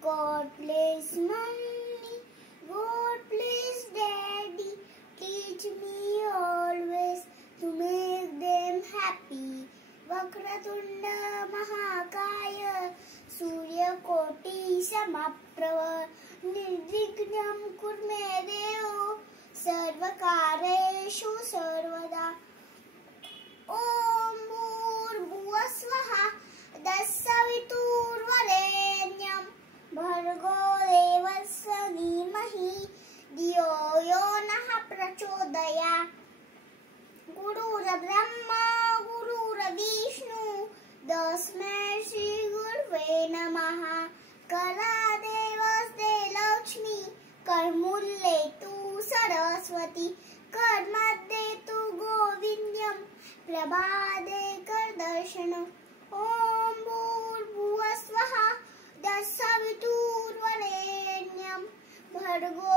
God bless mommy, God bless daddy, teach me always to make them happy. Vakratunda Mahakaya, Suryakoti Samaprava, Nirvignam Kurme Deo, Sarvakareshu Sarvada. Om Bhurbhuvasvaha Dassaviturvarenyam Bhargo Devasya Dhimahi Dhiyo Yo Nah Prachodaya. Gurura Brahma Gurura Vishnu Tasmai Shri Gurave Namaha. Kala Devaste Lakshmi Karmulletu Saraswati Karmaddetu Govinyam Prabhade Kardarshanam. Om Bhurbhuvasvaha Dassaviturvarenyam Bhargo